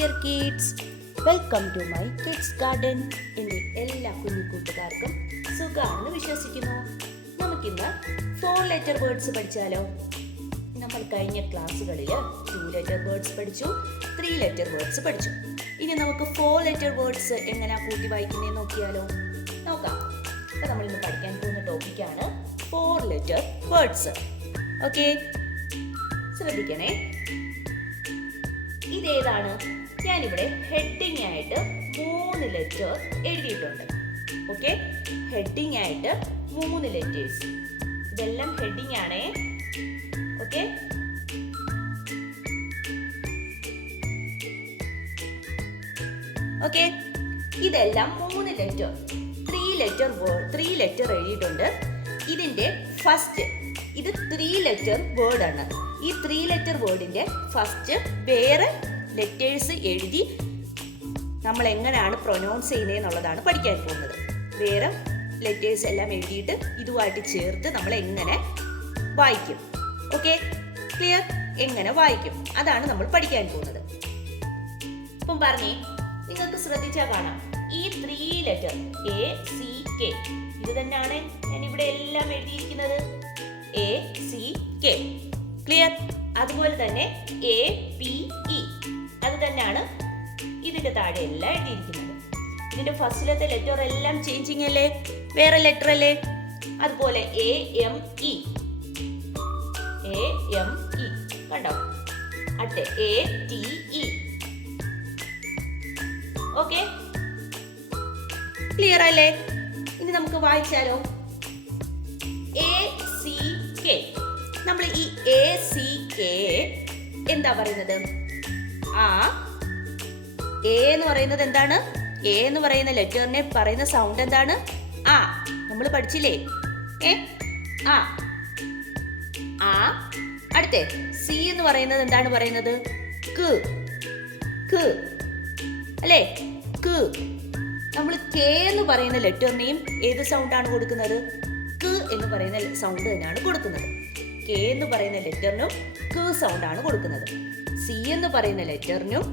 Dear kids, welcome to my kids garden. എൻ്റെ എല്ലാ കുഞ്ഞു കൂട്ടുകാർക്കും സുഖമാണെന്ന് വിശ്വസിക്കുന്നു. നമുക്കിന്ന് 4 ലെറ്റർ വേർഡ്സ് പഠിച്ചാലോ? നമ്മൾ കഴിഞ്ഞ ക്ലാസ്സുകളിൽ 2 ലെറ്റർ വേർഡ്സ് പഠിച്ചു, 3 ലെറ്റർ വേർഡ്സ് പഠിച്ചു. ഇനി നമുക്ക് 4 ലെറ്റർ വേർഡ്സ് എങ്ങനെ കൂട്ടി വായിക്കുന്നേ നോക്കിയാലോ? നോക്കാം. അപ്പോൾ നമ്മൾ ഇന്ന് പഠിക്കാൻ പോകുന്ന ടോപ്പിക്കാണ് 4 ലെറ്റർ വേർഡ്സ്. ഓക്കെ, ശ്രദ്ധിക്കണേ. ഇതേതാണ്? ഞാനിവിടെ ഹെഡിങ് ആയിട്ട് 3 ലെറ്റർ എഴുതിയിട്ടുണ്ട്. ഓക്കെ, ഹെഡിങ് ആയിട്ട് 3 ലെറ്റേഴ്സ്. ഇതെല്ലാം ഹെഡിങ് ആണേ. ഓക്കെ, ഓക്കെ, ഇതെല്ലാം 3 ലെറ്റർ, 3 ലെറ്റർ എഴുതിയിട്ടുണ്ട്. ഇതിന്റെ ഫസ്റ്റ്, ഇത് 3 ലെറ്റർ വേർഡ് ആണ്. ഈ 3 ലെറ്റർ വേർഡിന്റെ ഫസ്റ്റ് വേറെ ലെറ്റേഴ്സ് എഴുതി നമ്മൾ എങ്ങനെയാണ് പ്രൊനൗൺസ് ചെയ്യുന്നത് എന്നുള്ളതാണ് പഠിക്കാൻ പോകുന്നത്. വേറെ ലെറ്റേഴ്സ് എല്ലാം എഴുതിയിട്ട് ഇതുമായിട്ട് ചേർത്ത് നമ്മൾ എങ്ങനെ വായിക്കും. Okay, clear? എങ്ങനെ വായിക്കും അതാണ് നമ്മൾ പഠിക്കാൻ പോകുന്നത്. അപ്പം പറഞ്ഞേ, നിങ്ങൾക്ക് ശ്രദ്ധിച്ചാൽ കാണാം, ഈ 3 ലെറ്റർ ACK ഇത് തന്നെയാണ് ഞാൻ ഇവിടെ എല്ലാം എഴുതിയിരിക്കുന്നത്. ACK, clear? അതുപോലെ തന്നെ APE അത് തന്നെയാണ് ഇതിന്റെ താഴെ എല്ലാം എഴുതിയിരിക്കുന്നത്. ഇതിന്റെ ഫസ്റ്റിലത്തെ ലെറ്റർ എല്ലാം ചേഞ്ചിങ് അല്ലേ, വേറെ ലെറ്റർ അല്ലേ? അതുപോലെ AME കണ്ടോ? അടുത്ത ATE. ഓക്കെ, ക്ലിയർ അല്ലേ? ഇനി നമുക്ക് വായിച്ചാലോ? ACK. നമ്മൾ ഈ ACK എന്താ പറയുന്നത്? A എന്ന് പറയുന്നത് എന്താണ്? A എന്ന് പറയുന്ന ലെറ്ററിനെ പറയുന്ന സൗണ്ട് എന്താണ്? ആ, നമ്മൾ പഠിച്ചില്ലേ? ആ. അടുത്തേ C എന്ന് പറയുന്നത് എന്താണ് പറയുന്നത്? ക് അല്ലേ? നമ്മൾ K എന്ന് പറയുന്ന ലെറ്ററിനെയും ഏത് സൗണ്ടാണ് കൊടുക്കുന്നത്? ക് എന്ന് പറയുന്ന സൗണ്ട് തന്നെയാണ് കൊടുക്കുന്നത്. K എന്ന് പറയുന്ന ലെറ്ററിനും ക് സൗണ്ട് ആണ് കൊടുക്കുന്നത്. C എന്ന് പറയുന്ന ലെറ്ററിനും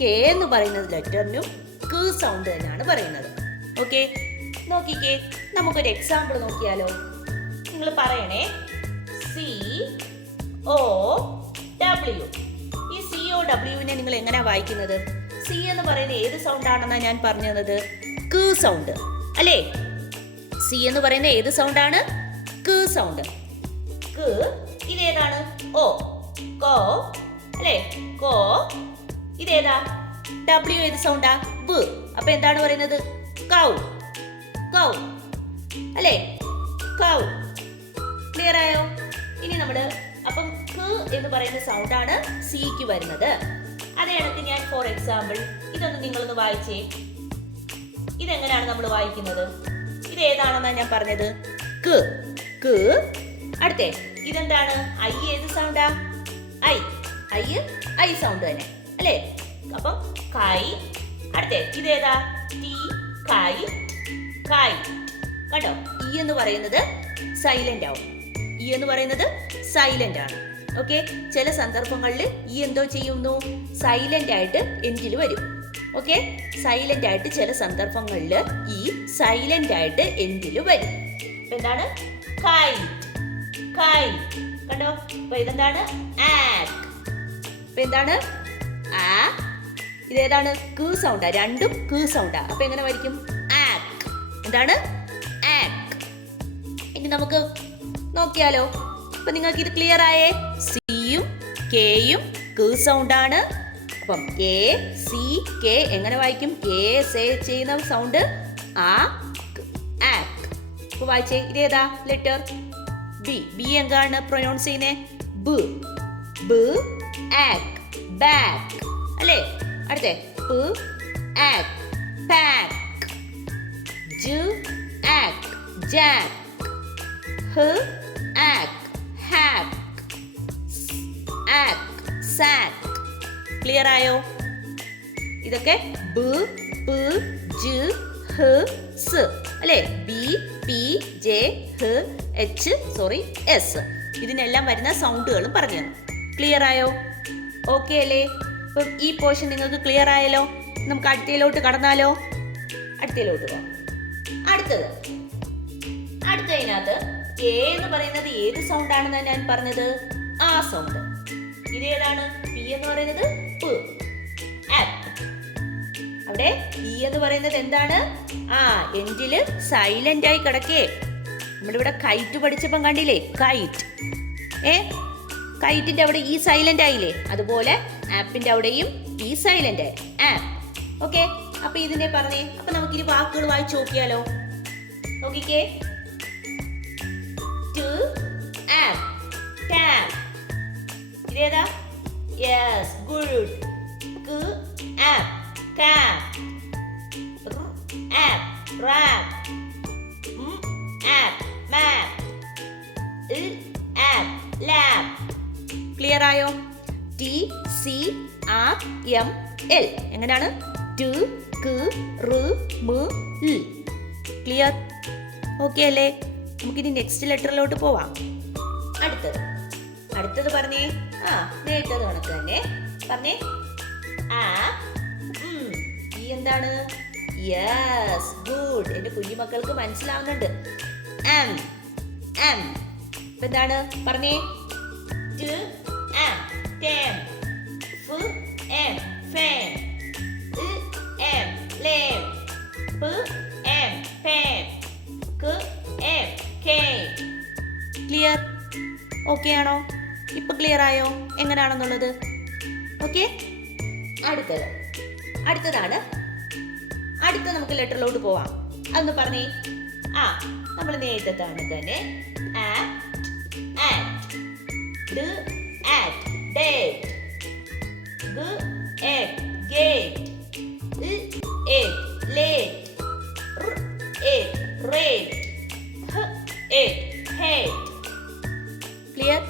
K എന്ന് പറയുന്ന ലെറ്ററിനും ക് സൗണ്ട് തന്നെയാണ് പറയുന്നത്. ഓക്കെ, നോക്കിക്കേ, നമുക്കൊരു എക്സാമ്പിൾ നോക്കിയാലോ? നിങ്ങൾ പറയണേ, COW. ഈ COWനെ നിങ്ങൾ എങ്ങനെയാ വായിക്കുന്നത്? C എന്ന് പറയുന്ന ഏത് സൗണ്ട് ആണെന്നാ ഞാൻ പറഞ്ഞു തന്നത്? ക് സൗണ്ട് അല്ലേ? C എന്ന് പറയുന്ന ഏത് സൗണ്ട് ആണ്? ക് സൗണ്ട്. ക് ഇതേതാണ്? കോ അല്ലേ? കോ. ഇതേതാ? W ഏത് സൗണ്ടാ? ബ്. അപ്പൊ എന്താണ് പറയുന്നത്? കൗ അല്ലേ? കൗ. ക്ലിയർ ആയോ? ഇനി നമ്മള് അപ്പം ക് എന്ന് പറയുന്ന സൗണ്ടാണ് സിക്ക് വരുന്നത്. അതേ കണക്ക് ഞാൻ ഫോർ എക്സാമ്പിൾ ഇതൊന്ന് നിങ്ങളൊന്ന് വായിച്ചേ. ഇതെങ്ങനെയാണ് നമ്മൾ വായിക്കുന്നത്? ഇത് ഏതാണെന്നാ ഞാൻ പറഞ്ഞത്? ക്. അടുത്തേ ഇതെന്താണ്? ഐ ഏത് സൗണ്ടാ? ഐ സൗണ്ട് തന്നെ അല്ലേ? അപ്പം കൈ. അടുത്തേ ഇതേതാ? ടി. കൈ. കണ്ടോ? ഇ എന്ന് പറയുന്നത് സൈലന്റ് ആവും. ഇ എന്ന് പറയുന്നത് സൈലന്റ് ആണ്. ഓക്കെ, ചില സന്ദർഭങ്ങളിൽ ഈ എന്തോ ചെയ്യുന്നു? സൈലന്റ് ആയിട്ട് എൻഡിൽ വരും. ഓക്കെ, സൈലന്റ് ആയിട്ട് ചില സന്ദർഭങ്ങളിൽ ഈ സൈലന്റ് ആയിട്ട് എൻഡിൽ വരും. എന്താണ്? കൈ. കണ്ടോ? അപ്പൊ ഇതെന്താണ്? ആക്ക്. അപ്പൊ എന്താണ്? ആ. ഇതേതാണ്? ക് സൗണ്ടാ. രണ്ടും ക് സൗണ്ടാ. അപ്പൊ എങ്ങനെ വരിക്കും? ആക്ക്. എന്താണ്? ആക്ക്. ഇനി നമുക്ക് നോക്കിയാലോ? അപ്പൊ നിങ്ങൾക്ക് ഇത് ക്ലിയർ ആയേ? സിയും കെയും ക് സൗണ്ട് ആണ്. അപ്പം ACK എങ്ങനെ വായിക്കും? ചെയ്യുന്ന സൗണ്ട് ആക്ക്. അപ്പൊ വായിച്ചേ, ഇതേതാ ലെറ്റർ? ബി എന്താണ് പ്രൊനൗൺസ് ചെയ്യുന്നേ? ബ് ആക്ക്. ബാക്ക് അല്ലേ? അടുത്തേ പ് ആക്ക്. പാക്ക്. ജ് ആക്ക്. ജാക്ക്. ഹ് ആക്ക്. ഹാക്ക്. ആക്ക്. സാക്ക്. ക്ലിയർ ആയോ? ഇതൊക്കെ ബ്, പ്, ജ്, ഹ്, സ് അല്ലേ? ബി, പി, ജെ, ഹ്, എച്ച്, എസ്. ഇതിനെല്ലാം വരുന്ന സൗണ്ടുകളും പറഞ്ഞു തന്നു. ക്ലിയർ ആയോ? ഓക്കെ അല്ലേ? അപ്പം ഈ പോർഷൻ നിങ്ങൾക്ക് ക്ലിയർ ആയല്ലോ. നമുക്ക് അടുത്തയിലോട്ട് കടന്നാലോ? അടുത്തയിലോട്ട് പോകാം. അടുത്തതിനകത്ത് എ എന്ന് പറയുന്നത് ഏത് സൗണ്ട് ആണെന്നാണ് ഞാൻ പറഞ്ഞത്? ആ സൗണ്ട്. ഇതേതാണ്? പി എന്ന് പറയുന്നത് പ്. അവിടെ ഇ എന്ന് പറയുന്നത് എന്താണ്? എൻഡില് സൈലന്റ് ആയി കിടക്കേ. നമ്മളിവിടെ കൈറ്റ് പഠിച്ചപ്പം കണ്ടില്ലേ? കൈറ്റ്. കൈറ്റിന്റെ അവിടെ ഈ സൈലന്റ് ആയില്ലേ? അതുപോലെ ആപ്പിന്റെ അവിടെയും ഈ സൈലന്റ് ആയി. ആപ്പ്. ഓക്കെ, അപ്പൊ ഇതിനെ പറഞ്ഞേ. അപ്പൊ നമുക്ക് ഈ വാക്കുകൾ വായിച്ചു നോക്കിയാലോ? നോക്കിക്കേ. ടു ആപ്പ്, ടാപ്പ്. ഇതേതാ? Yes, good. ക് ap, cap. Ap, rap. Ap, map. Ap, lap. Clear ആയോ? T C R M L. എങ്ങനെയാണ്? ടു ക് റ് മ് ൽ. ക്ലിയർ? ഓക്കെ അല്ലേ? നമുക്കിനി നെക്സ്റ്റ് ലെറ്ററിലോട്ട് പോവാം. അടുത്തത് പറഞ്ഞേ. നേരത്തെ കണക്ക് തന്നെ പറഞ്ഞേ. ഈ എന്താണ്? Yes, good. എന്റെ കുഞ്ഞുമക്കൾക്ക് മനസ്സിലാവുന്നുണ്ട്. എം. എന്താണ്? പറഞ്ഞേ. ടു എം, ടെം. ഫ് എം, ഫെം. Em, lem. പ് എം, പേം. ക് എം, കേം. ക്ലിയർ? ഓക്കെ ആണോ? ഇപ്പൊ ക്ലിയർ ആയോ എങ്ങനെയാണെന്നുള്ളത്? ഓക്കെ. അടുത്തതാണ്. അടുത്ത നമുക്ക് ലെറ്ററിലോട്ട് പോവാം. അതൊന്ന് പറഞ്ഞേ. നമ്മൾ നേരത്തെ തന്നെ ക്ലിയർ?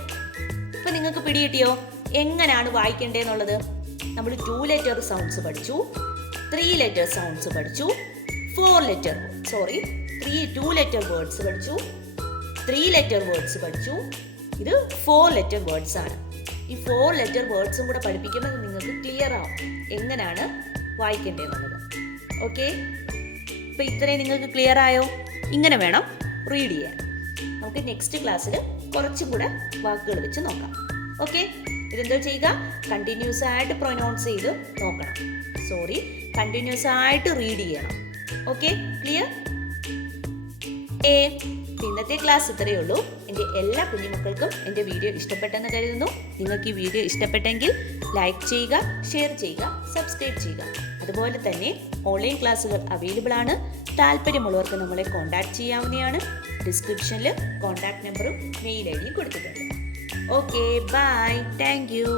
ഇപ്പൊ നിങ്ങൾക്ക് പിടികിട്ടിയോ എങ്ങനെയാണ് വായിക്കേണ്ടതെന്നുള്ളത്? നമ്മൾ 2 ലെറ്റർ സൗണ്ട്സ് പഠിച്ചു, 3 ലെറ്റർ സൗണ്ട്സ് പഠിച്ചു, 2 ലെറ്റർ വേർഡ്സ് പഠിച്ചു, 3 ലെറ്റർ വേർഡ്സ് പഠിച്ചു. ഇത് 4 ലെറ്റർ വേർഡ്സ് ആണ്. ഈ 4 ലെറ്റർ വേർഡ്സും കൂടെ പഠിപ്പിക്കുമ്പോൾ നിങ്ങൾക്ക് ക്ലിയർ ആവും എങ്ങനെയാണ് വായിക്കേണ്ടതെന്നുള്ളത്. ഓക്കെ, ഇപ്പൊ ഇത്രയും നിങ്ങൾക്ക് ക്ലിയർ ആയോ? ഇങ്ങനെ വേണം റീഡ് ചെയ്യാൻ. നമുക്ക് നെക്സ്റ്റ് ക്ലാസ്സിൽ കുറച്ചും കൂടെ വാക്കുകൾ വെച്ച് നോക്കാം. ഓക്കെ, ഇതെന്താ ചെയ്യുക? കണ്ടിന്യൂസ് ആയിട്ട് പ്രൊനൗൺസ് ചെയ്ത് നോക്കണം. കണ്ടിന്യൂസ് ആയിട്ട് റീഡ് ചെയ്യണം. Okay, clear? ഇന്നത്തെ ക്ലാസ് ഇത്രയേ ഉള്ളൂ. എൻ്റെ എല്ലാ കുഞ്ഞുമക്കൾക്കും എൻ്റെ വീഡിയോ ഇഷ്ടപ്പെട്ടെന്ന് കരുതുന്നു. നിങ്ങൾക്ക് ഈ വീഡിയോ ഇഷ്ടപ്പെട്ടെങ്കിൽ ലൈക്ക് ചെയ്യുക, ഷെയർ ചെയ്യുക, സബ്സ്ക്രൈബ് ചെയ്യുക. അതുപോലെ തന്നെ ഓൺലൈൻ ക്ലാസ്സുകൾ അവൈലബിൾ ആണ്. താല്പര്യമുള്ളവർക്ക് നമ്മളെ കോൺടാക്ട് ചെയ്യാവുന്നതാണ്. ഡിസ്ക്രിപ്ഷനിൽ കോൺടാക്ട് നമ്പറും മെയിൽ ഐഡിയും കൊടുത്തിട്ടുണ്ട്. Okay, bye. Thank U.